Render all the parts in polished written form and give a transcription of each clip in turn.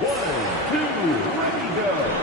One, two, ready, go.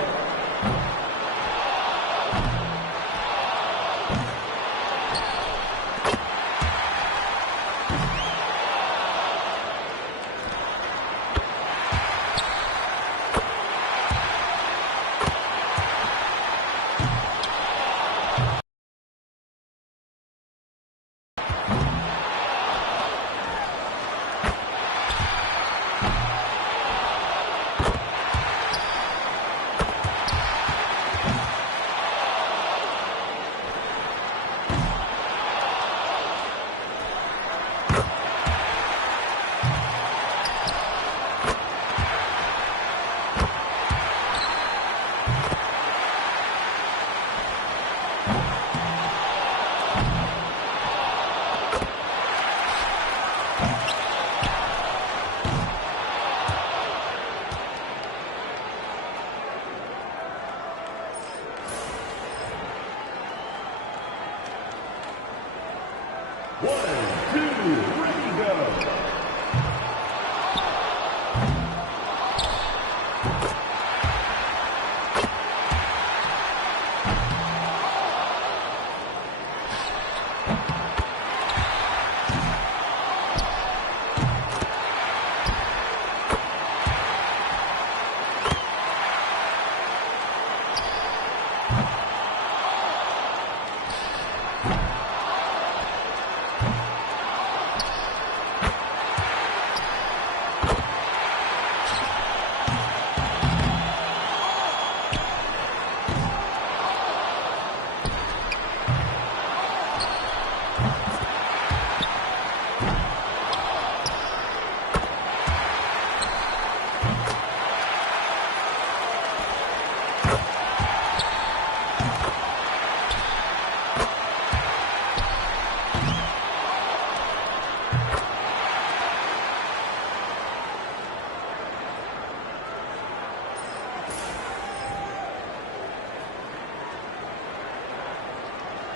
One, two, ready, go.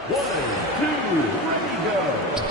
One, two, ready, go.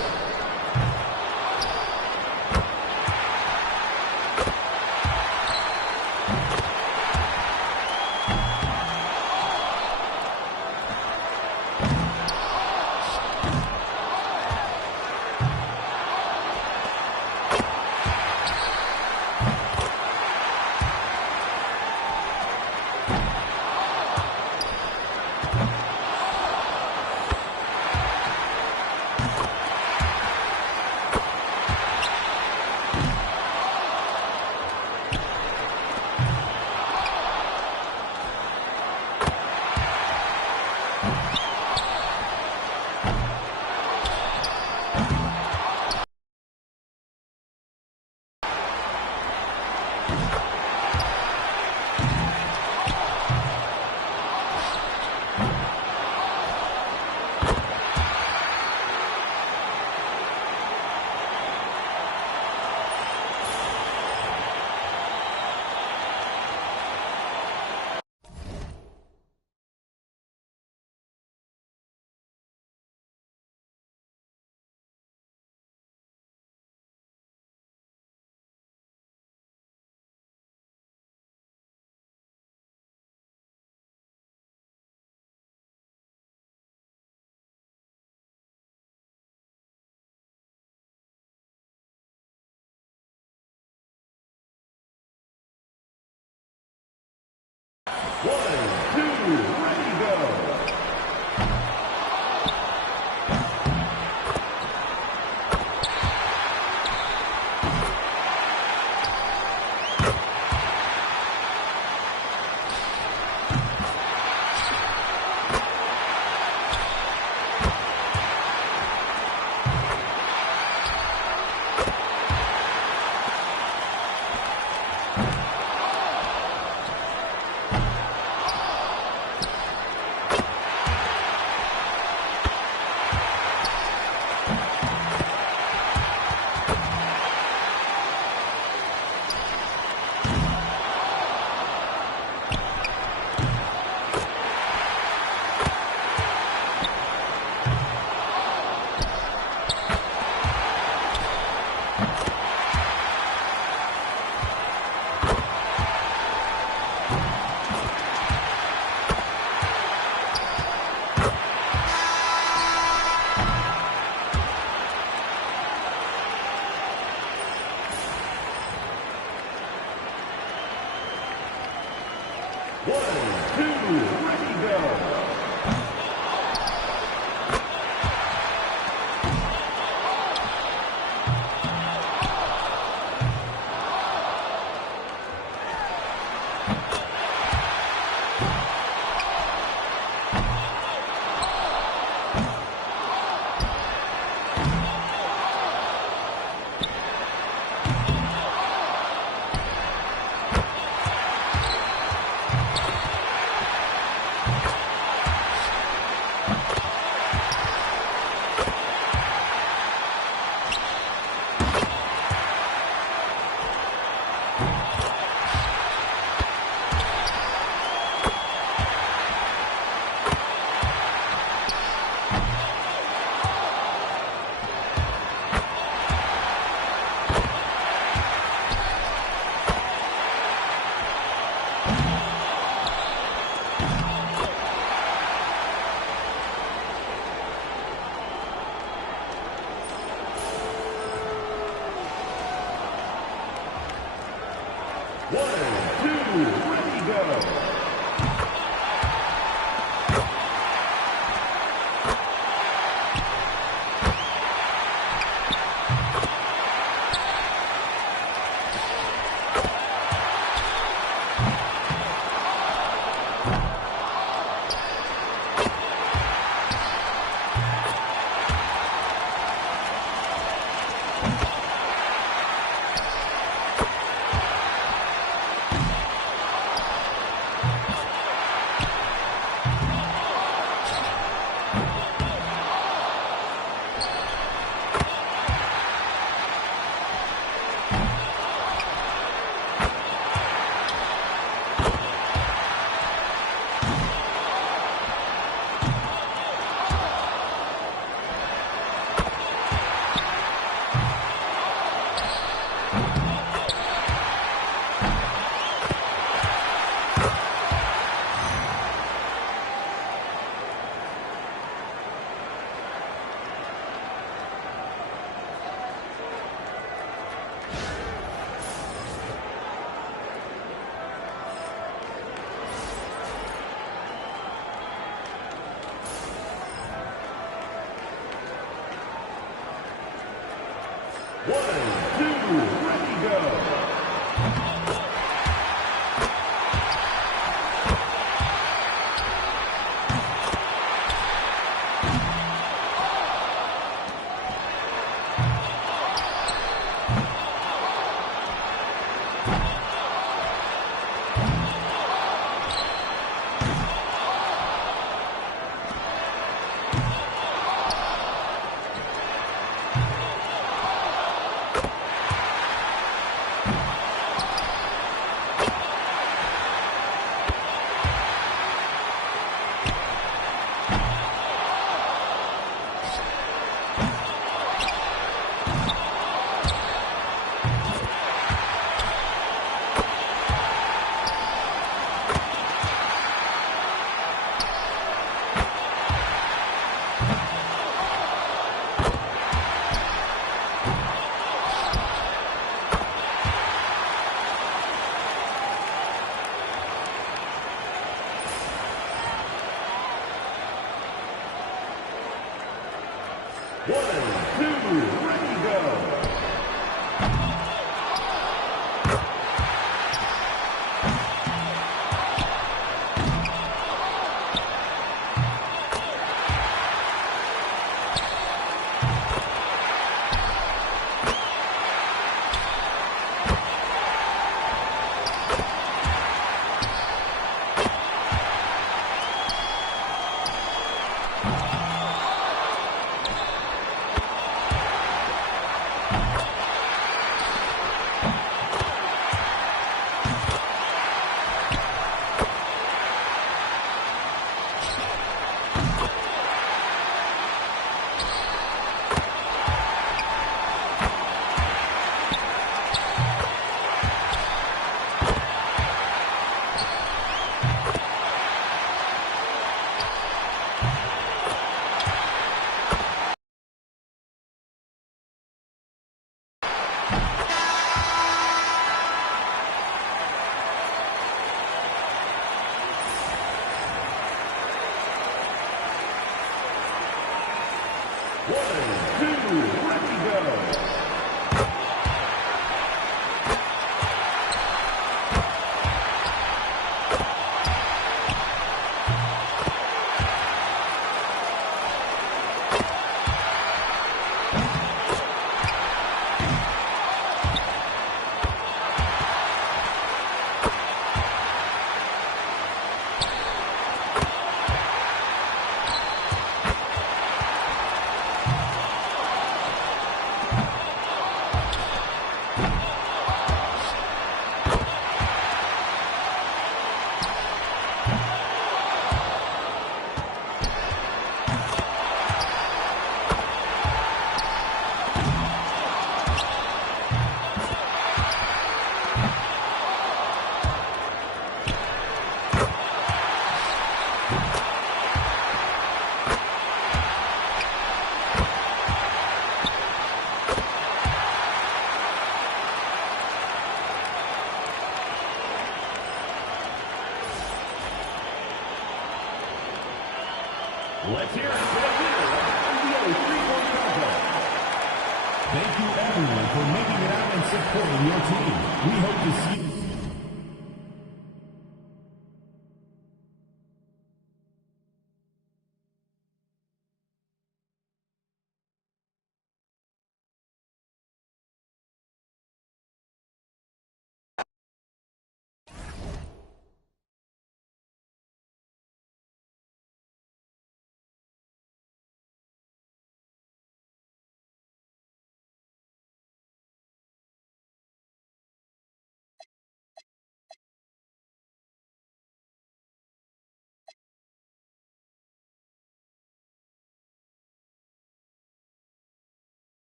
1, 2, ready, go. 1, 2, ready, go. Let's hear it for the winner of the NBA three-point contest. Thank you, everyone, for making it out and supporting your team. We hope to see you.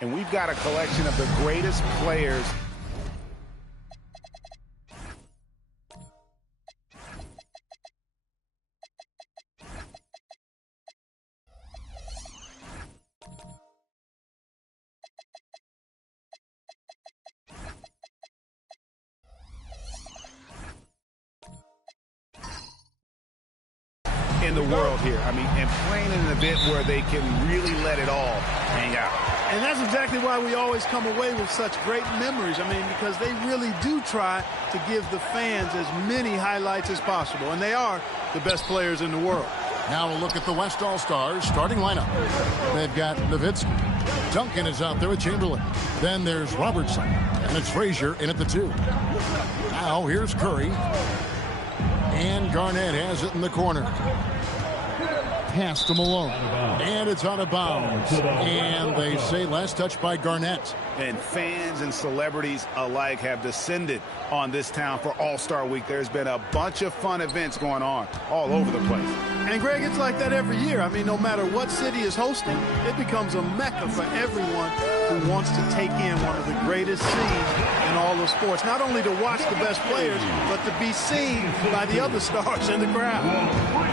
And we've got a collection of the greatest players. In the world here. I mean, and playing in an event where they can really let it all hang out. And that's exactly why we always come away with such great memories. I mean, because they really do try to give the fans as many highlights as possible. And they are the best players in the world. Now we'll look at the West All-Stars starting lineup. They've got Nowitzki. Duncan is out there with Chamberlain. Then there's Robertson. And it's Frazier in at the 2. Now here's Curry. And Garnett has it in the corner. Pass to Malone. And it's out of bounds. And they say last touch by Garnett. And fans and celebrities alike have descended on this town for All-Star Week. There's been a bunch of fun events going on all over the place. And, Greg, it's like that every year. I mean, no matter what city is hosting, it becomes a mecca for everyone who wants to take in one of the greatest scenes in all of sports. Not only to watch the best players, but to be seen by the other stars in the crowd.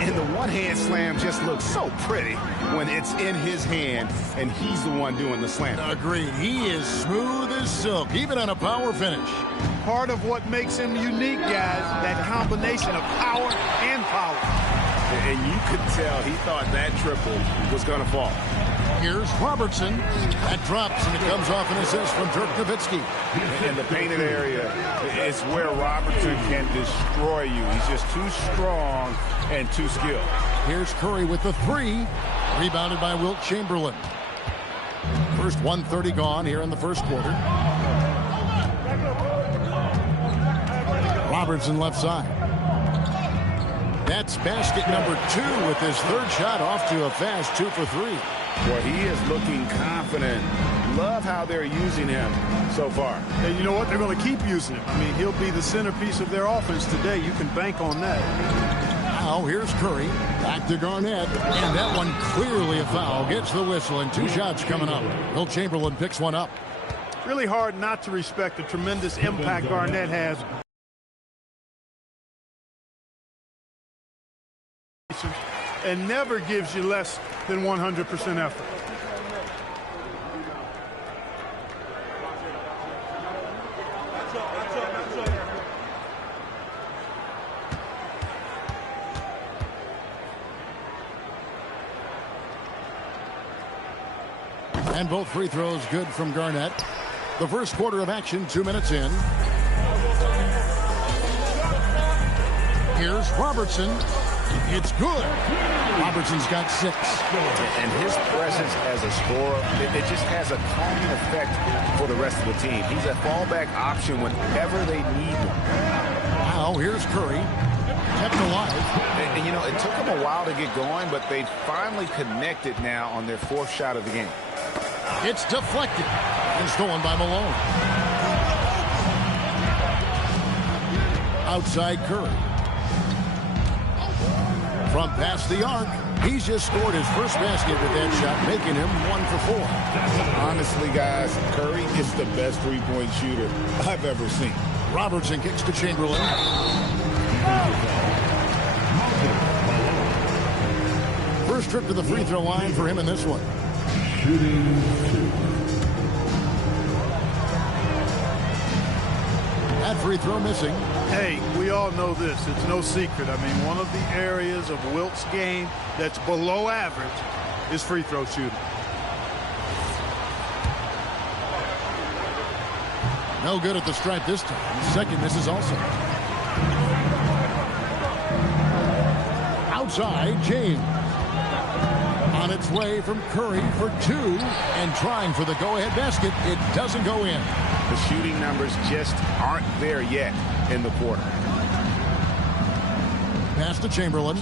And the one-hand slam just looks so pretty when it's in his hand and he's the one doing the slam. Agreed. He is smooth as silk, even on a power finish. Part of what makes him unique, guys, that combination of power and power. And you could tell he thought that triple was going to fall. Here's Robertson. That drops, and it comes off an assist from Dirk Nowitzki. In the painted area, it's where Robertson can destroy you. He's just too strong and too skilled. Here's Curry with the three. Rebounded by Wilt Chamberlain. First 1:30 gone here in the first quarter. Robertson left side. That's basket number 2 with his third shot off to a fast 2 for 3. Well, he is looking confident. Love how they're using him so far. And you know what? They're going to keep using him. I mean, he'll be the centerpiece of their offense today. You can bank on that. Now here's Curry. Back to Garnett. And that one clearly a foul. Gets the whistle, and 2 shots coming up. Wilt Chamberlain picks one up. Really hard not to respect the tremendous impact Garnett has. And never gives you less than 100% effort. And both free throws good from Garnett. The first quarter of action, 2 minutes in. Here's Robertson. It's good. Robertson's got 6. And his presence as a scorer, it just has a calming effect for the rest of the team. He's a fallback option whenever they need him. Now here's Curry. Kept alive. And you know, it took them a while to get going, but they finally connected now on their 4th shot of the game. It's deflected and stolen by Malone. Outside Curry. From past the arc, he's just scored his first basket with that shot, making him 1 for 4. Honestly, guys, Curry is the best three-point shooter I've ever seen. Robertson kicks to Chamberlain. First trip to the free throw line for him in this one. Shooting 2. That free throw missing. Hey, we all know this. It's no secret. I mean, one of the areas of Wilt's game that's below average is free throw shooting. No good at the stripe this time. Second misses also. Outside, James. On its way from Curry for 2 and trying for the go-ahead basket. It doesn't go in. The shooting numbers just aren't there yet in the quarter. Pass to Chamberlain.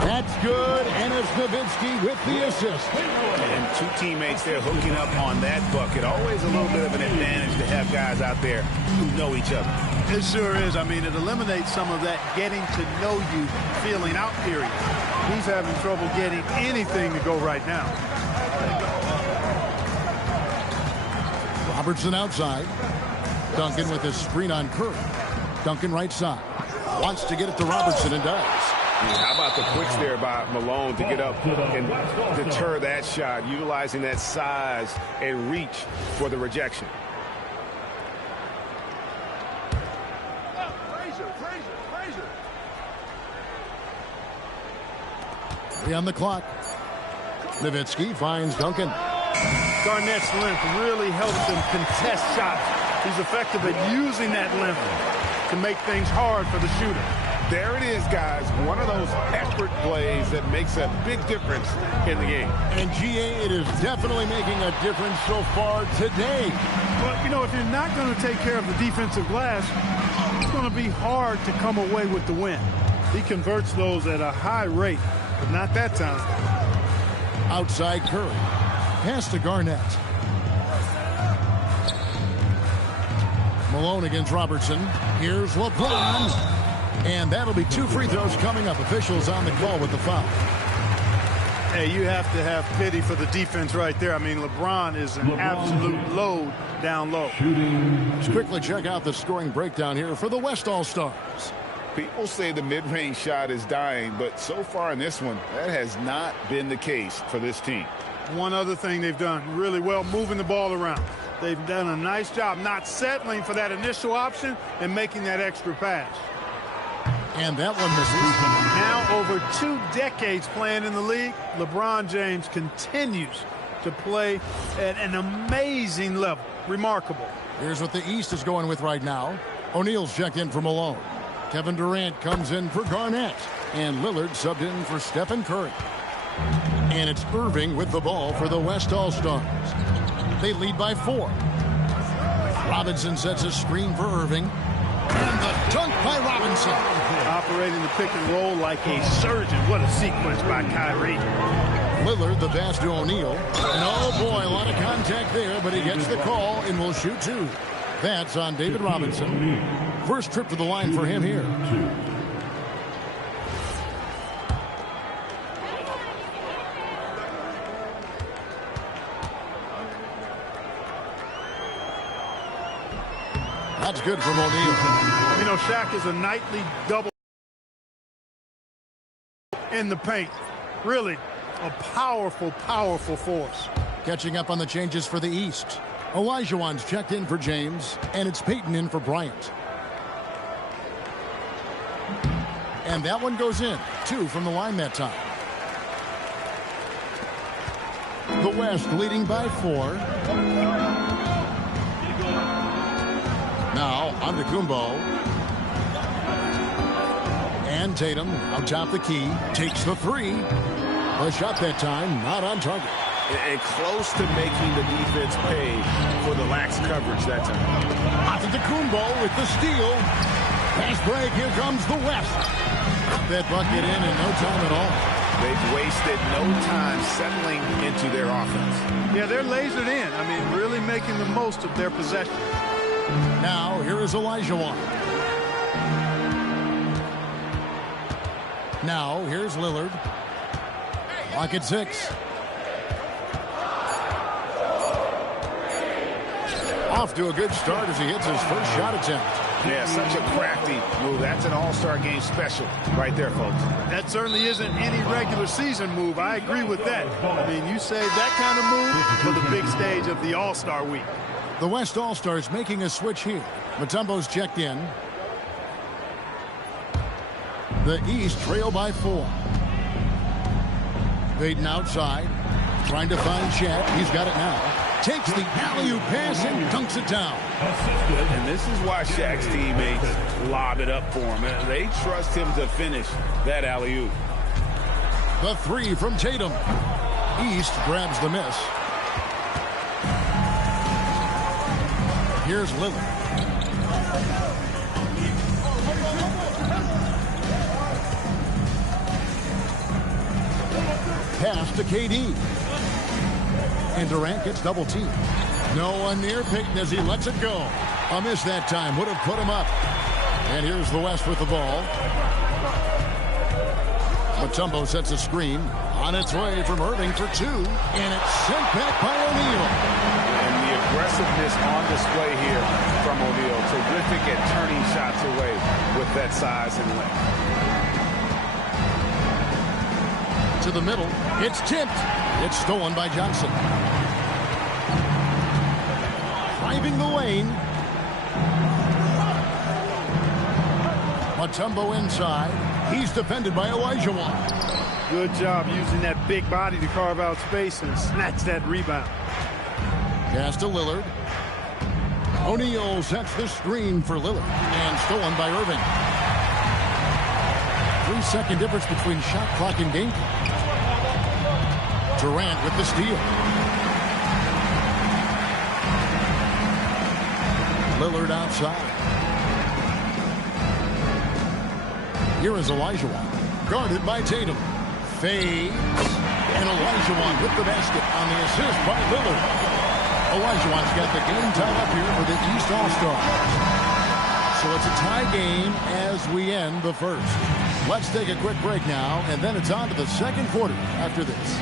That's good, and it's Nowitzki with the assist. And 2 teammates there hooking up on that bucket. Always a little bit of an advantage to have guys out there who know each other. It sure is. I mean, it eliminates some of that getting to know you feeling out period. He's having trouble getting anything to go right now. Robertson outside. Duncan with his screen on Curry. Duncan right side. Wants to get it to Robertson and does. How about the quicks there by Malone to get up and deter that shot, utilizing that size and reach for the rejection. Three on the clock. Nowitzki finds Duncan. Garnett's length really helps him contest shots. He's effective at using that length to make things hard for the shooter. There it is, guys. One of those effort plays that makes a big difference in the game. And GA, it is definitely making a difference so far today. But, you know, if you're not going to take care of the defensive glass, it's going to be hard to come away with the win. He converts those at a high rate, but not that time. Outside Curry. Pass to Garnett. Malone against Robertson. Here's LeBron. And that'll be 2 free throws coming up. Officials on the call with the foul. Hey, you have to have pity for the defense right there. I mean, LeBron is an absolute load down low. Let's quickly check out the scoring breakdown here for the West All-Stars. People say the mid-range shot is dying, but so far in this one, that has not been the case for this team. One other thing they've done really well, moving the ball around. They've done a nice job not settling for that initial option and making that extra pass. And that one misses. Now over 2 decades playing in the league, LeBron James continues to play at an amazing level. Remarkable. Here's what the East is going with right now. O'Neal's checked in for Malone. Kevin Durant comes in for Garnett. And Lillard subbed in for Stephen Curry. And it's Irving with the ball for the West All-Stars. They lead by 4. Robinson sets a screen for Irving. And the dunk by Robinson. Operating the pick and roll like a surgeon. What a sequence by Kyrie. Lillard, the pass to O'Neal. And oh boy, a lot of contact there, but he gets the call and will shoot 2. That's on David Robinson. First trip to the line for him here. That's good from O'Neal. You know, Shaq is a nightly double in the paint. Really a powerful, powerful force. Catching up on the changes for the East. Olajuwon's checked in for James, and it's Peyton in for Bryant. And that one goes in. 2 from the line that time. The West leading by 4. Now, Antetokounmpo. And Tatum, on top the key, takes the 3. The shot that time, not on target. And close to making the defense pay for the lax coverage that time. Antetokounmpo with the steal. Pass break, here comes the West. That bucket in no time at all. They've wasted no time settling into their offense. Yeah, they're lasered in. I mean, really making the most of their possession. Now, here is Olajuwon. Now, here's Lillard. Lock at 6. Off to a good start as he hits his first shot attempt. Yeah, such a crafty move. That's an all-star game special right there, folks. That certainly isn't any regular season move. I agree with that. I mean, you save that kind of move for the big stage of the All-Star week. The West All-Stars making a switch here. Mutombo's checked in. The East trail by 4. Baden outside. Trying to find Chet. He's got it now. Takes the alley-oop pass and dunks it down. And this is why Shaq's teammates lob it up for him. They trust him to finish that alley-oop. The 3 from Tatum. East grabs the miss. Here's Lillard. Pass to KD. And Durant gets double teamed. No one near Peyton as he lets it go. A miss that time would have put him up. And here's the West with the ball. Mutombo sets a screen. On its way from Irving for 2. And it's sent back by O'Neal. And the aggressiveness on display here from O'Neal. Terrific at turning shots away with that size and length. To the middle. It's tipped. It's stolen by Johnson. Driving the lane. Mutombo inside. He's defended by Olajuwon. Good job using that big body to carve out space and snatch that rebound. Pass to Lillard. O'Neal sets the screen for Lillard. And stolen by Irving. 3-second difference between shot clock and game clock. Durant with the steal. Lillard outside. Here is Olajuwon. Guarded by Tatum. Fades. And Olajuwon with the basket on the assist by Lillard. Olajuwon's got the game tied up here for the East All-Stars. So it's a tie game as we end the first. Let's take a quick break now, and then it's on to the second quarter after this.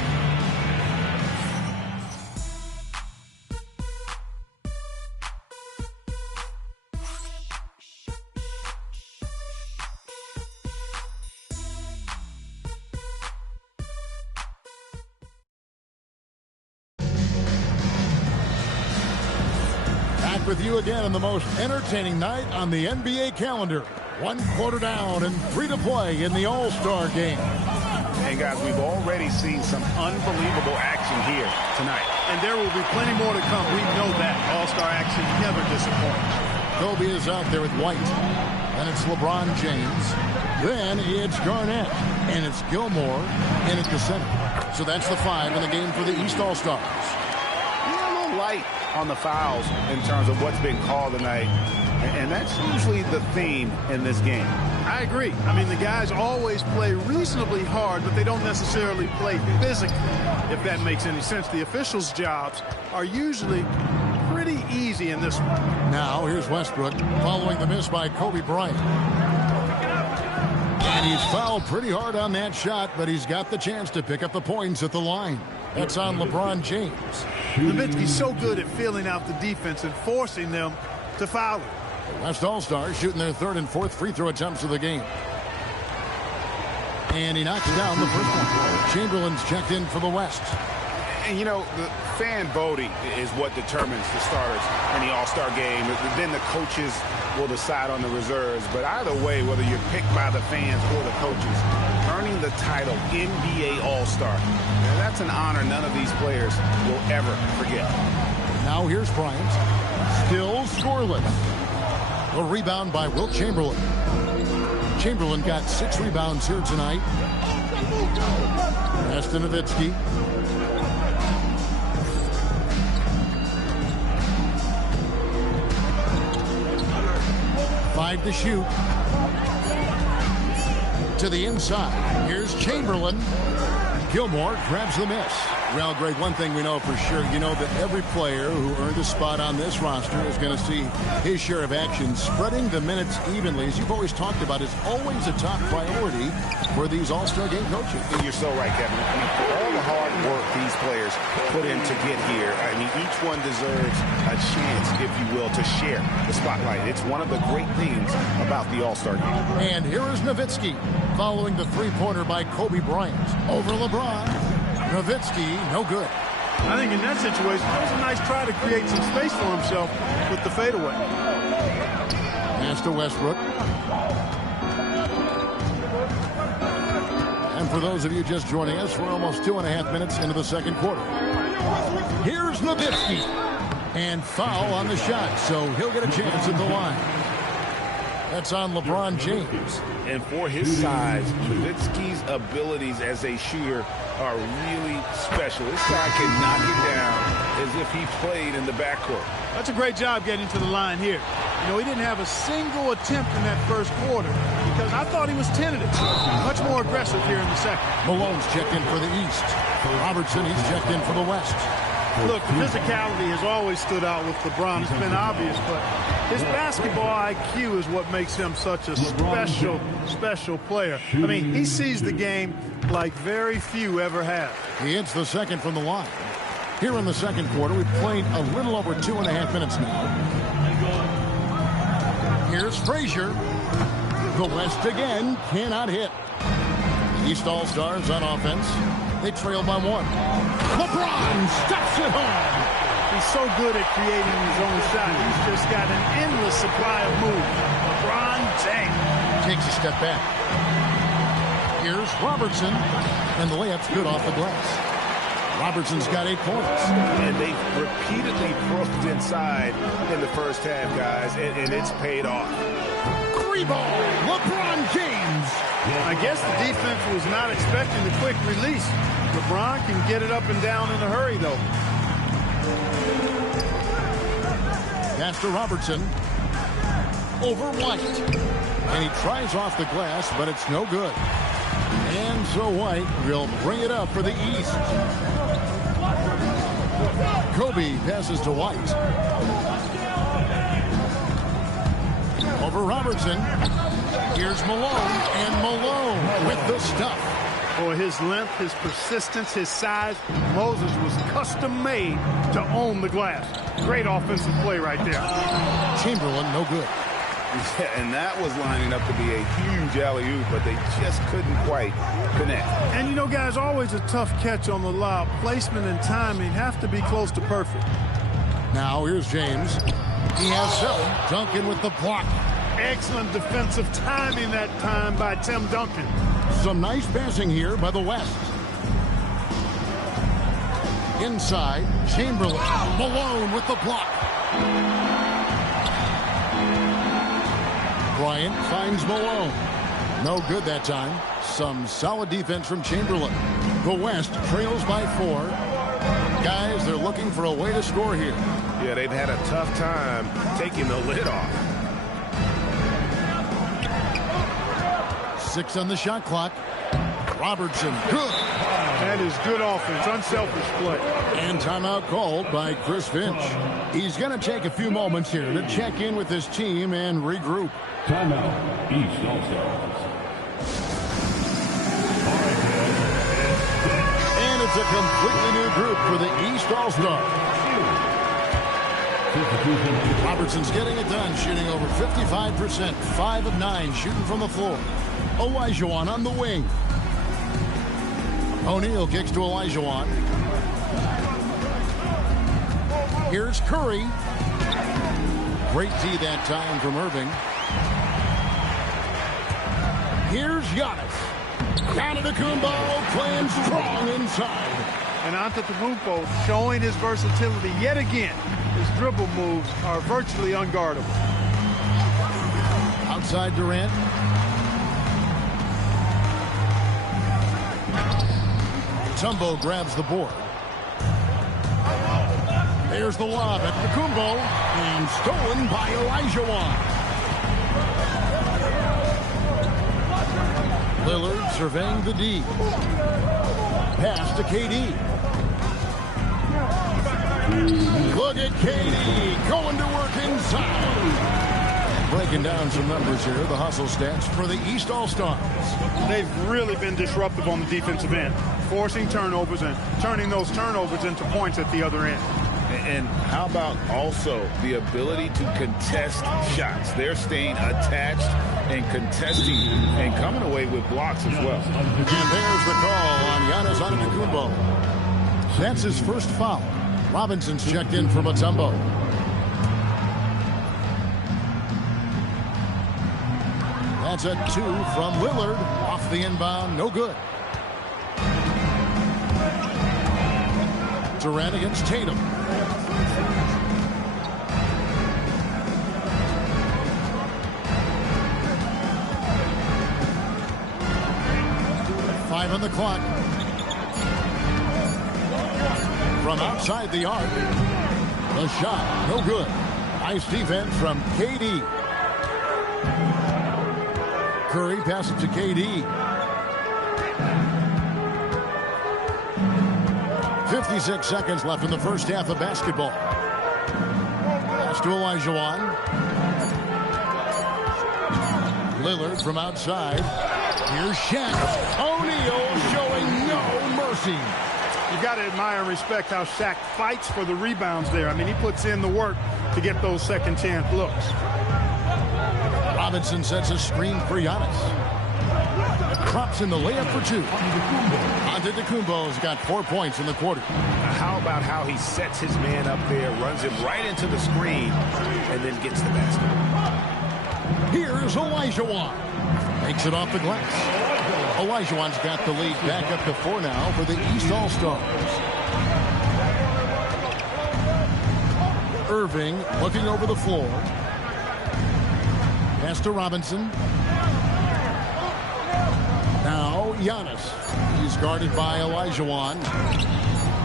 With you again on the most entertaining night on the NBA calendar. 1 quarter down and 3 to play in the All-Star game. And guys, we've already seen some unbelievable action here tonight. And there will be plenty more to come. We know that. All-Star action never disappoints. Kobe is out there with White. Then it's LeBron James. Then it's Garnett. And it's Gilmore in at the center. So that's the 5 in the game for the East All-Stars. Yeah, a little light on the fouls in terms of what's been called tonight, and that's usually the theme in this game. I agree. I mean, the guys always play reasonably hard, but they don't necessarily play physically, if that makes any sense. The officials' jobs are usually pretty easy in this one. Now here's Westbrook following the miss by Kobe Bryant. And he's fouled pretty hard on that shot, but he's got the chance to pick up the points at the line. That's on LeBron James. Nowitzki's so good at filling out the defense and forcing them to foul him. The West All-Stars shooting their 3rd and 4th free throw attempts of the game. And he knocks down the first one. Chamberlain's checked in for the West. And, you know, the fan voting is what determines the starters in the All-Star game. Then the coaches will decide on the reserves. But either way, whether you're picked by the fans or the coaches, earning the title NBA All-Star, that's an honor none of these players will ever forget. Now here's Bryant. Still scoreless. A rebound by Wilt Chamberlain. Chamberlain got 6 rebounds here tonight. Pass to Nowitzki. Five to shoot. To the inside. Here's Chamberlain. Gilmore grabs the miss. Well, Greg, one thing we know for sure, you know that every player who earned a spot on this roster is going to see his share of action. Spreading the minutes evenly, as you've always talked about, is always a top priority for these All-Star game coaches. You're so right, Kevin. I mean, for all the hard work these players put in to get here, I mean, each one deserves a chance, if you will, to share the spotlight. It's one of the great things about the All-Star game. And here is Nowitzki following the three-pointer by Kobe Bryant. Over LeBron. Nowitzki, no good. I think in that situation, that was a nice try to create some space for himself with the fadeaway. Pass to Westbrook. And for those of you just joining us, we're almost 2.5 minutes into the second quarter. Here's Nowitzki. And foul on the shot, so he'll get a chance at the line. That's on LeBron James. And for his size, Nowitzki's abilities as a shooter are really special. This guy can knock it down as if he played in the backcourt. That's a great job getting to the line here. You know, he didn't have a single attempt in that first quarter because I thought he was tentative. Much more aggressive here in the second. Malone's checked in for the East. For Robertson, he's checked in for the West. Look, the physicality has always stood out with LeBron. It's been obvious, but his basketball IQ is what makes him such a special player. I mean, he sees the game like very few ever have. He hits the second from the line. Here in the second quarter, we've played a little over 2.5 minutes now. Here's Frazier. The West again cannot hit. East All-Stars on offense. They trail by 1. LeBron steps it home. He's so good at creating his own shot. He's just got an endless supply of moves. LeBron James takes a step back. Here's Robertson, and the layup's good off the glass. Robertson's got 8 points. And they've repeatedly broke inside in the first half, guys, and it's paid off. 3-ball, LeBron James. I guess the defense was not expecting the quick release. LeBron can get it up and down in a hurry, though. Pass to Robertson. Over White. And he tries off the glass, but it's no good. And so White will bring it up for the East. Kobe passes to White. Over for Robertson. Here's Malone, and Malone with the stuff. For his length, his persistence, his size, Moses was custom-made to own the glass. Great offensive play right there. Chamberlain, no good. Yeah, and that was lining up to be a huge alley-oop, but they just couldn't quite connect. And, you know, guys, always a tough catch on the lob. Placement and timing have to be close to perfect. Now here's James. He has 7. Duncan with the block. Excellent defensive timing that time by Tim Duncan. Some nice passing here by the West. Inside, Chamberlain. Malone with the block. Bryant finds Malone. No good that time. Some solid defense from Chamberlain. The West trails by 4. Guys, they're looking for a way to score here. Yeah, they've had a tough time taking the lid off. 6 on the shot clock. Robertson, good. That is good offense, unselfish play. And timeout called by Chris Finch. He's going to take a few moments here to check in with his team and regroup. Timeout, East All-Stars. And it's a completely new group for the East All-Stars. Robertson's getting it done, shooting over 55%, 5 of 9 shooting from the floor. Olajuwon on the wing. O'Neal kicks to Olajuwon. Here's Curry. Great D that time from Irving. Here's Giannis. Antetokounmpo playing strong inside. And Antetokounmpo showing his versatility yet again. His dribble moves are virtually unguardable. Outside Durant. Tumbo grabs the board. There's the lob at Antetokounmpo, and stolen by Olajuwon. Lillard surveying the D. Pass to KD. Look at KD going to work inside. Breaking down some numbers here, the hustle stats for the East All-Stars. They've really been disruptive on the defensive end, forcing turnovers and turning those turnovers into points at the other end. And how about also the ability to contest shots? They're staying attached and contesting and coming away with blocks as well. And there's the call on Giannis Antetokounmpo. That's his first foul. Robinson's checked in for Mutombo. That's a 2 from Lillard. Off the inbound, no good. Durant against Tatum. Five on the clock. From outside the arc. The shot, no good. Nice defense from KD. Curry passes to KD. 56 seconds left in the first half of basketball. Pass to Olajuwon. Lillard from outside. Here's Shaq. O'Neal showing no mercy. You got to admire and respect how Shaq fights for the rebounds there. I mean, he puts in the work to get those second chance looks. Robinson sets a screen for Giannis. Drops in the layup for 2. Antetokounmpo's got 4 points in the quarter. How about how he sets his man up there, runs him right into the screen, and then gets the basket. Here's Olajuwon. Makes it off the glass. Olajuwon's got the lead back up to 4 now for the East All-Stars. Irving looking over the floor. Pass to Robinson. Now Giannis. He's guarded by Olajuwon.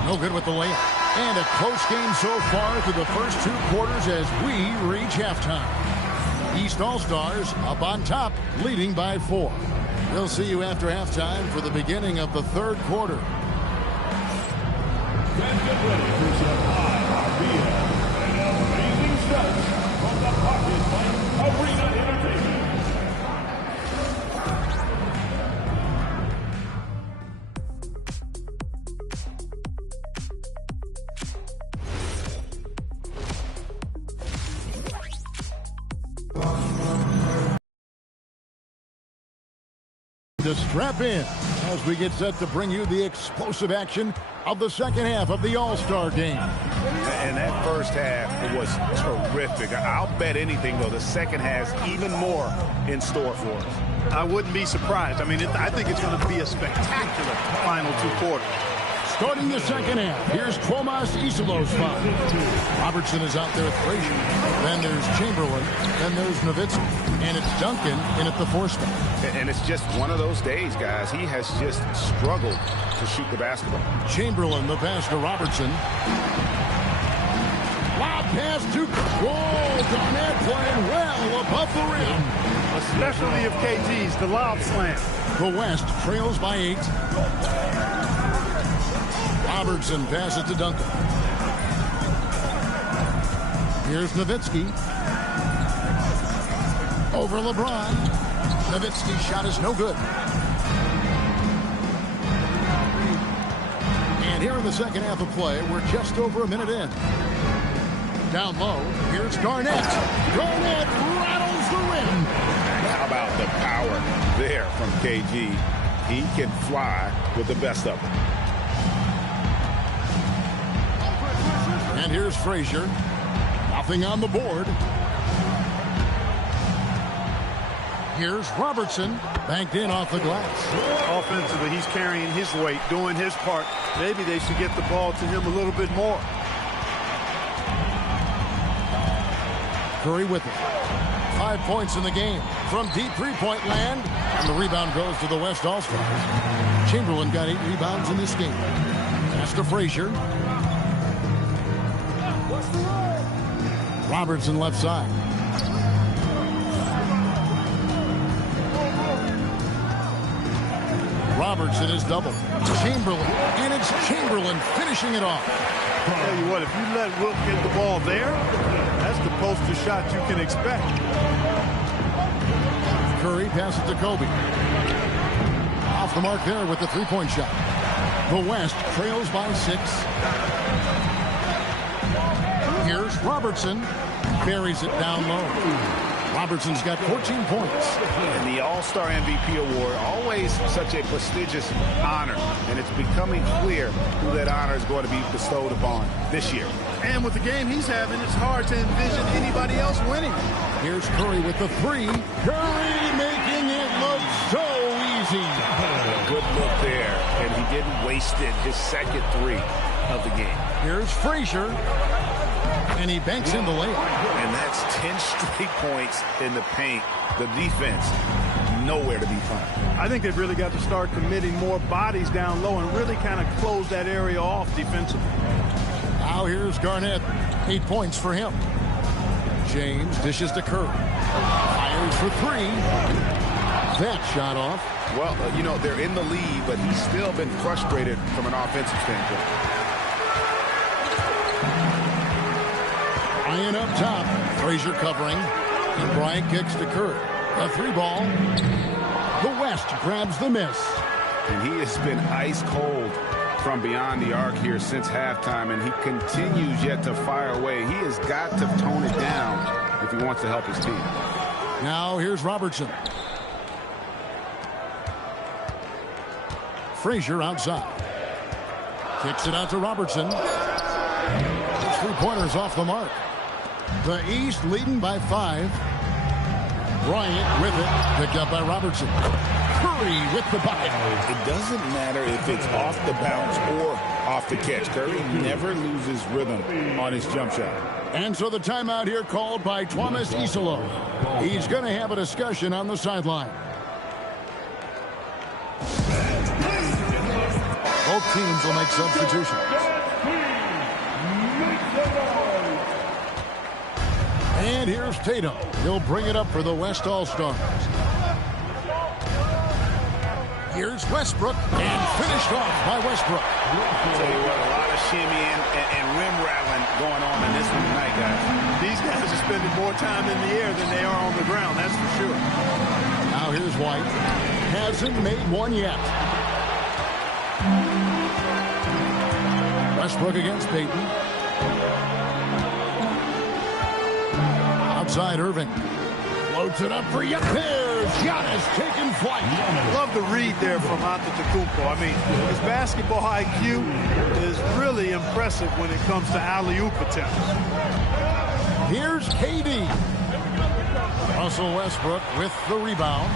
No good with the layup. And a close game so far through the first 2 quarters as we reach halftime. East All-Stars up on top, leading by 4. We'll see you after halftime for the beginning of the 3rd quarter. Get ready for some high RPM and amazing stunts from the Pocket Bank Arena Entertainment. To strap in as we get set to bring you the explosive action of the second half of the All-Star game. And that first half was terrific. I'll bet anything, though, the second has even more in store for us. I wouldn't be surprised. I mean, I think it's going to be a spectacular final two quarters. Starting the second half, here's Tomas Isilow's spot. Robertson is out there with Frazier. Then there's Chamberlain. Then there's Nowitzki. And it's Duncan in at the 4 spot. And it's just one of those days, guys. He has just struggled to shoot the basketball. Chamberlain, the pass to Robertson. Lob pass to Garnett playing well above the rim. A specialty of KG's, the lob slam. The West trails by 8. Robertson passes to Duncan. Here's Nowitzki. Over LeBron. Nowitzki's shot is no good. And here in the second half of play, we're just over a minute in. Down low, here's Garnett. Garnett rattles the rim. How about the power there from KG? He can fly with the best of them. And here's Frazier. Nothing on the board. Here's Robertson. Banked in off the glass. Offensively, he's carrying his weight, doing his part. Maybe they should get the ball to him a little bit more. Curry with it. 5 points in the game from deep three-point land. And the rebound goes to the West All-Stars. Chamberlain got 8 rebounds in this game. Pass to Frazier. Robertson left side. Robertson is double. Chamberlain. And it's Chamberlain finishing it off. I'll tell you what, if you let Wilt get the ball there, that's the poster shot you can expect. Curry passes to Kobe. Off the mark there with the three-point shot. The West trails by 6. Here's Robertson. Carries it down low. Robertson's got 14 points. And the All-Star MVP award, always such a prestigious honor. And it's becoming clear who that honor is going to be bestowed upon this year. And with the game he's having, it's hard to envision anybody else winning. Here's Curry with the 3. Curry making it look so easy. Good look there. And he didn't waste it. His second 3 of the game. Here's Frazier. And he banks in the layup. And that's 10 straight points in the paint. The defense, nowhere to be found. I think they've really got to start committing more bodies down low and really kind of close that area off defensively. Now here's Garnett. 8 points for him. James dishes to Curry. Fires for 3. That shot off. Well, you know, they're in the lead, but he's still been frustrated from an offensive standpoint. Ryan up top. Frazier covering. And Bryant kicks to Curry. A 3-ball. The West grabs the miss. And he has been ice cold from beyond the arc here since halftime, and he continues yet to fire away. He has got to tone it down if he wants to help his team. Now here's Robertson. Frazier outside. Kicks it out to Robertson. 3-pointers off the mark. The East leading by 5. Bryant with it. Picked up by Robertson. Curry with the buy. It doesn't matter if it's off the bounce or off the catch. Curry never loses rhythm on his jump shot. And so the timeout here called by Tomas Isilov. He's going to have a discussion on the sideline. Both teams will make substitutions. And here's Tatum. He'll bring it up for the West All-Stars. Here's Westbrook, and finished off by Westbrook. I'll tell you what, a lot of shimmying and rim rattling going on in this one tonight, guys. These guys are spending more time in the air than they are on the ground, that's for sure. Now here's White. Hasn't made one yet. Westbrook against Payton. Outside Irving. Floats it up for you. There's Giannis taking flight. Love the read there from Antetokounmpo. I mean, his basketball IQ is really impressive when it comes to alley-oop attempts. Here's KD. Russell Westbrook with the rebound.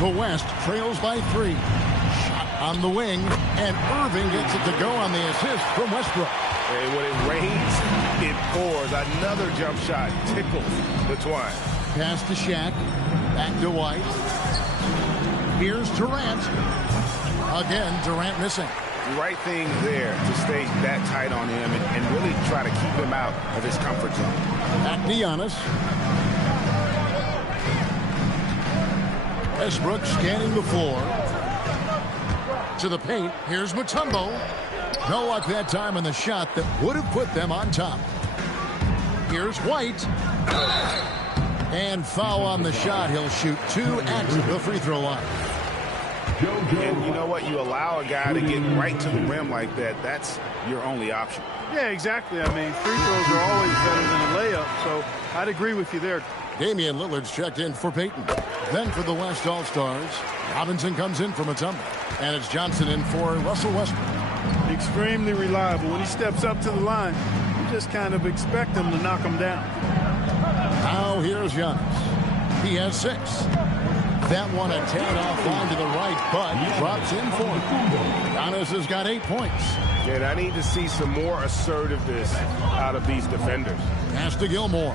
The West trails by 3. Shot on the wing, and Irving gets it to go on the assist from Westbrook. Hey, when it rains, it pours. Another jump shot tickles the twine. Pass to Shaq. Back to White. Here's Durant. Again, Durant missing. Right thing there to stay that tight on him and really try to keep him out of his comfort zone. Back to Giannis. Westbrook scanning the floor. To the paint. Here's Mutombo. No luck that time on the shot that would have put them on top. Here's White. And foul on the shot. He'll shoot 2 at the free throw line. And you know what? You allow a guy to get right to the rim like that. That's your only option. Yeah, exactly. I mean, free throws are always better than a layup, so I'd agree with you there. Damian Lillard's checked in for Peyton. Then for the West All-Stars, Robinson comes in for Mutombo. And it's Johnson in for Russell Westbrook. Extremely reliable. When he steps up to the line, you just kind of expect him to knock him down. Now here's Giannis. He has 6. That one a tad off line to the right, but drops in for him. Giannis has got 8 points. And I need to see some more assertiveness out of these defenders. Pass to Gilmore.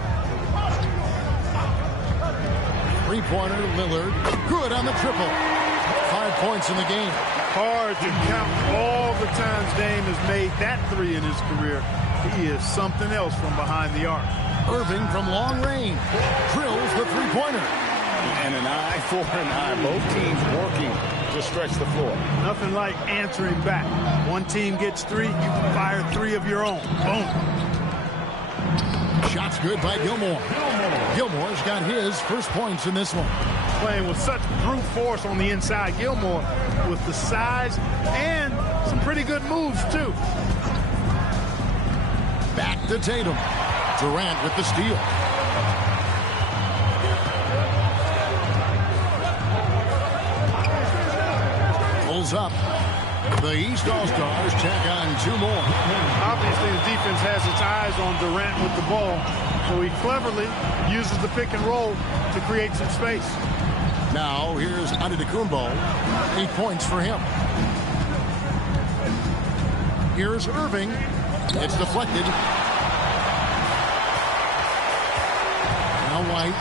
Three-pointer, Lillard. Good on the triple. 5 points in the game. Hard to count all the times Dame has made that 3 in his career. He is something else from behind the arc. Irving from long range. Drills the three-pointer. And an eye for an eye. Both teams working to stretch the floor. Nothing like answering back. One team gets 3, you can fire 3 of your own. Boom. Shot's good by Gilmore. Gilmore's got his first points in this one. Playing with such brute force on the inside. Gilmore with the size and some pretty good moves, too. Back to Tatum. Durant with the steal. Pulls up. The East All-Stars tack on 2 more. Obviously, the defense has its eyes on Durant with the ball, so he cleverly uses the pick and roll to create some space. Now, here's Antetokounmpo. 8 points for him. Here's Irving. It's deflected. Now White.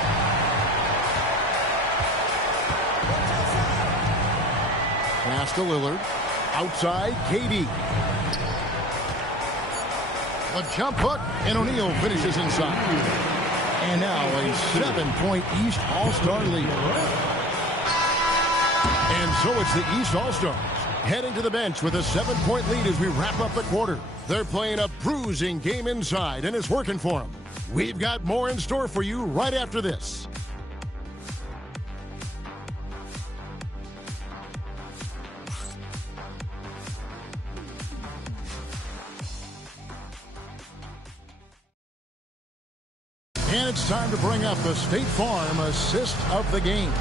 Pass to Lillard. Outside, KD. A jump hook, and O'Neal finishes inside. And now a 7-point East All-Star lead. And so it's the East All-Stars heading to the bench with a 7-point lead as we wrap up the quarter. They're playing a bruising game inside, and it's working for them. We've got more in store for you right after this. And it's time to bring up the State Farm assist of the game.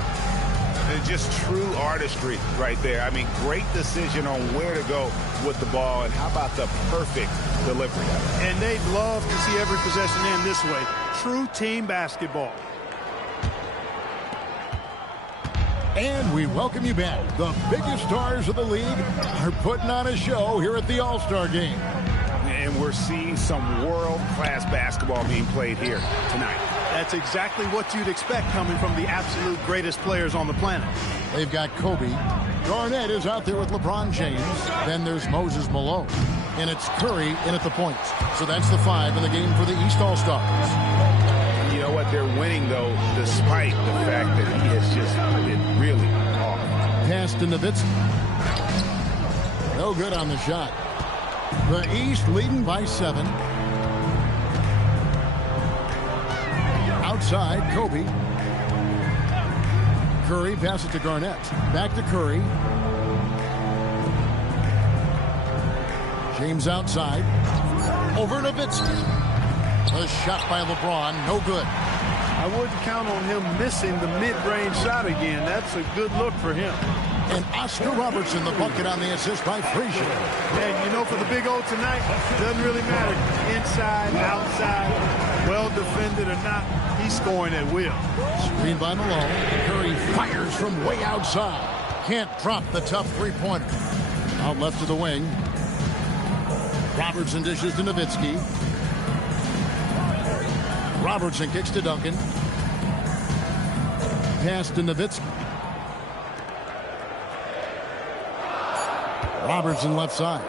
It's just true artistry right there. I mean, great decision on where to go with the ball, and how about the perfect delivery? And they'd love to see every possession end this way. True team basketball. And we welcome you back. The biggest stars of the league are putting on a show here at the All-Star Game. And we're seeing some world-class basketball being played here tonight. That's exactly what you'd expect coming from the absolute greatest players on the planet. They've got Kobe. Garnett is out there with LeBron James. Then there's Moses Malone. And it's Curry in at the point. So that's the 5 in the game for the East All-Stars. You know what? They're winning, though, despite the fact that he has just been really off. Pass to Nowitzki. No good on the shot. The East leading by 7. Outside, Kobe. Curry passes it to Garnett. Back to Curry. James outside. Over Nowitzki. A shot by LeBron, no good. I wouldn't count on him missing the mid-range shot again. That's a good look for him. And Oscar Robertson, the bucket on the assist by Frazier. And you know, for the Big O tonight, doesn't really matter. Inside, outside, well defended or not, he's scoring at will. Screen by Malone. Curry fires from way outside. Can't drop the tough three-pointer. Out left to the wing. Robertson dishes to Nowitzki. Robertson kicks to Duncan. Pass to Nowitzki. Robertson left side.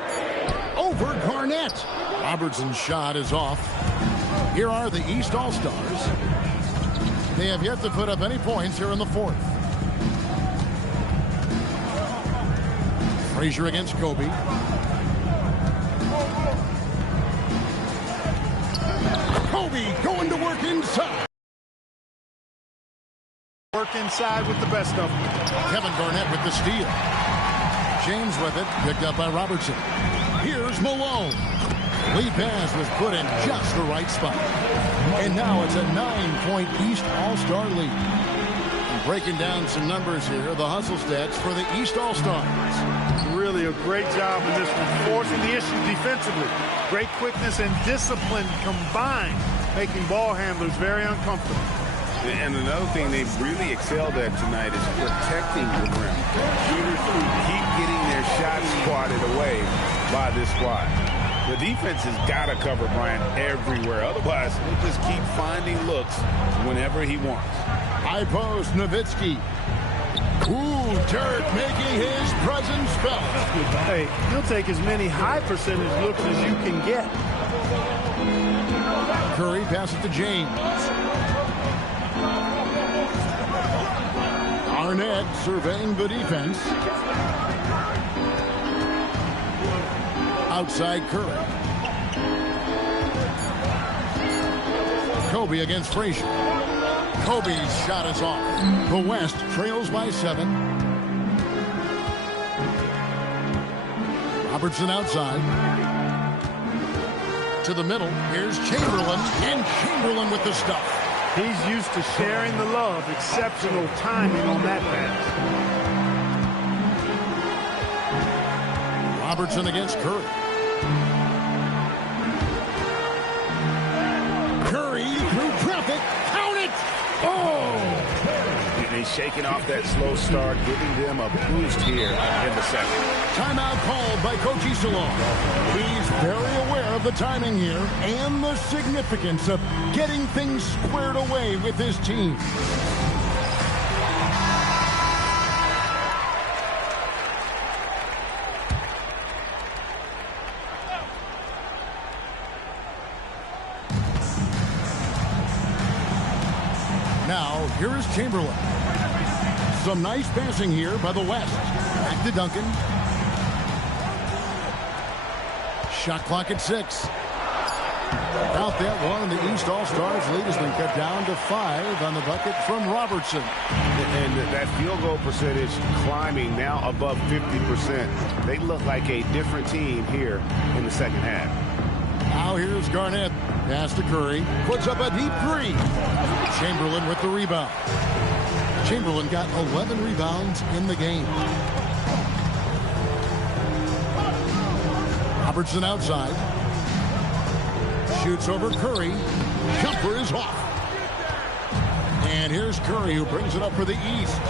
Over Garnett. Robertson's shot is off. Here are the East All-Stars. They have yet to put up any points here in the fourth. Frazier against Kobe. Kobe going to work inside. Work inside with the best of them. Kevin Garnett with the steal. James with it, picked up by Robertson. Here's Malone. Lead pass was put in just the right spot. And now it's a 9-point East All-Star lead. And breaking down some numbers here, the hustle stats for the East All-Stars. Really a great job in this one, forcing the issue defensively. Great quickness and discipline combined, making ball handlers very uncomfortable. And another thing they've really excelled at tonight is protecting the rim. Shooters keep getting their shots squatted away by this squad. The defense has got to cover Bryant everywhere. Otherwise, he'll just keep finding looks whenever he wants. High post, Nowitzki. Ooh, Dirk making his presence felt. Hey, he'll take as many high percentage looks as you can get. Curry passes to James. Arnett surveying the defense. Outside Curry. Kobe against Frazier. Kobe's shot is off. The West trails by 7. Robertson outside. To the middle. Here's Chamberlain. And Chamberlain with the stuff. He's used to sharing the love. Exceptional timing on that pass. Robertson against Curry. Curry through traffic. Count it! Oh! He's shaking off that slow start, giving them a boost here in the second. Timeout called by Coach Isilon. He's very aware of the timing here and the significance of getting things squared away with his team. Now, here is Chamberlain. Some nice passing here by the West. Back to Duncan. Shot clock at 6. About that one, the East All-Stars lead has been cut down to 5 on the bucket from Robertson. And that field goal percentage climbing now above 50%. They look like a different team here in the second half. Now here's Garnett. Pass to Curry. Puts up a deep 3. Chamberlain with the rebound. Chamberlain got 11 rebounds in the game. Robertson outside. Shoots over Curry. Jumper is off. And here's Curry, who brings it up for the East.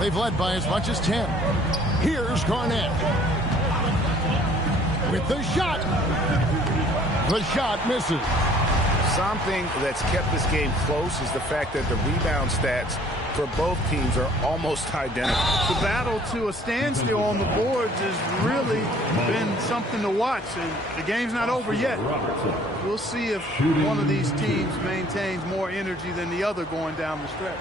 They've led by as much as 10. Here's Garnett. With the shot. The shot misses. Something that's kept this game close is the fact that the rebound stats for both teams are almost identical. The battle to a standstill on the boards has really been something to watch, and the game's not over yet. We'll see if one of these teams maintains more energy than the other going down the stretch.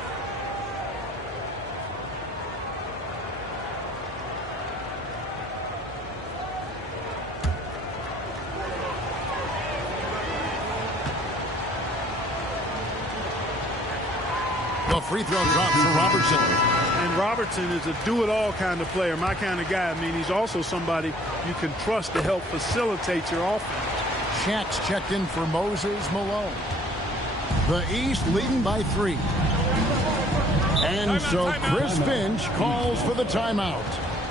The free throw drops for Robertson. And Robertson is a do-it-all kind of player, my kind of guy. I mean, he's also somebody you can trust to help facilitate your offense. Shaq's checked in for Moses Malone. The East leading by 3. And so Chris Finch calls for the timeout.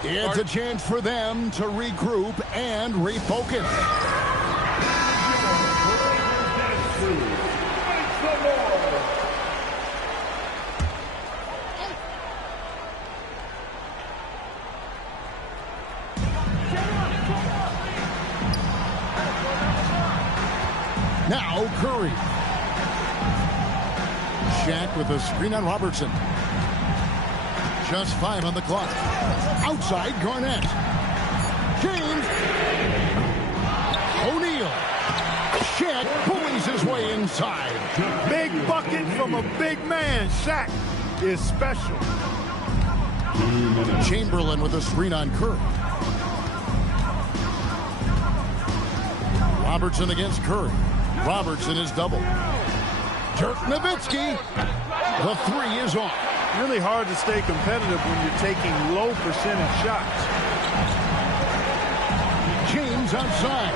It's a chance for them to regroup and refocus. Now Curry. Shaq with a screen on Robertson. Just 5 on the clock. Outside, Garnett. James. O'Neal. Shaq pulls his way inside. Big bucket from a big man. Shaq is special. Chamberlain with a screen on Curry. Robertson against Curry. Robertson is double. Dirk Nowitzki. The 3 is off. Really hard to stay competitive when you're taking low percentage shots. James outside.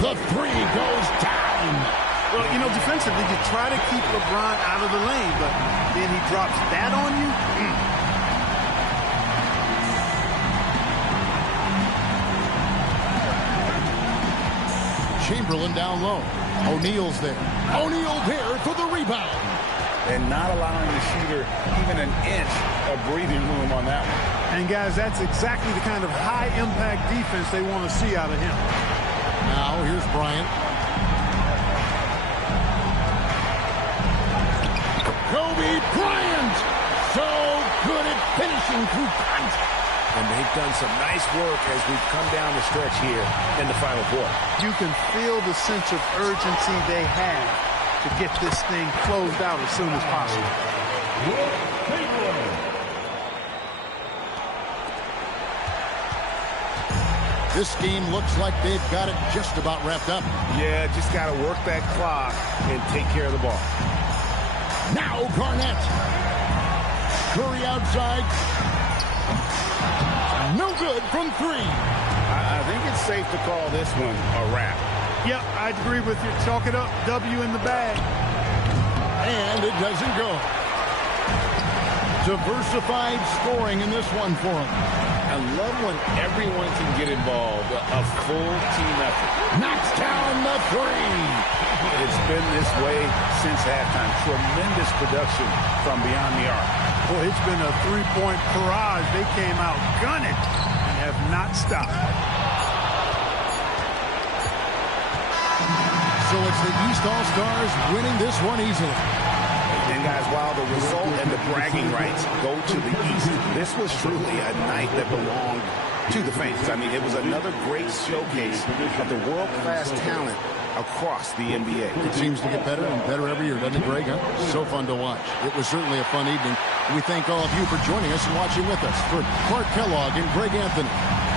The 3 goes down. Well, you know, defensively, you try to keep LeBron out of the lane, but then he drops that on you. Chamberlain down low. O'Neal's there. O'Neal there for the rebound. And not allowing the shooter even an inch of breathing room on that one. And, guys, that's exactly the kind of high-impact defense they want to see out of him. Now, here's Bryant. Kobe Bryant! So good at finishing through contact. And they've done some nice work as we've come down the stretch here in the final quarter. You can feel the sense of urgency they have to get this thing closed out as soon as possible. This game looks like they've got it just about wrapped up. Yeah, just got to work that clock and take care of the ball. Now Garnett. Curry outside. No good from 3. I think it's safe to call this one a wrap. Yep, I'd agree with you. Chalk it up. W in the bag. And it doesn't go. Diversified scoring in this one for him. I love when everyone can get involved, a full team effort. Knocks down the 3. It's been this way since halftime. Tremendous production from beyond the arc. Boy, it's been a 3-point barrage. They came out gunning and have not stopped. So it's the East All-Stars winning this one easily. And guys, while the result and the bragging rights go to the East, this was truly a night that belonged to the fans. I mean, it was another great showcase of the world-class talent across the NBA. It seems to get better and better every year, doesn't it, Greg? Huh? So fun to watch. It was certainly a fun evening. We thank all of you for joining us and watching with us. For Clark Kellogg and Greg Anthony,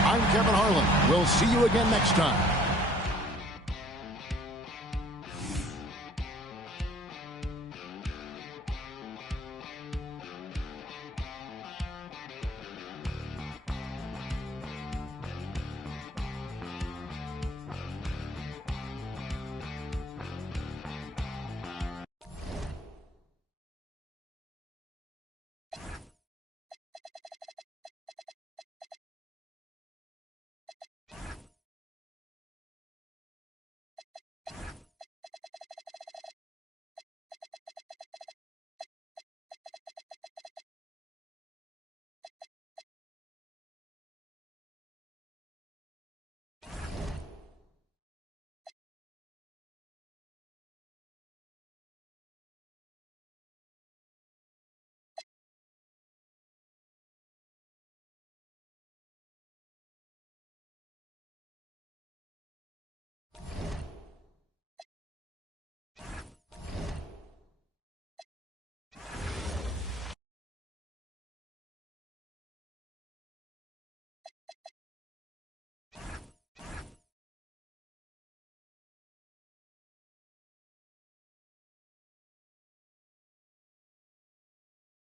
I'm Kevin Harlan. We'll see you again next time.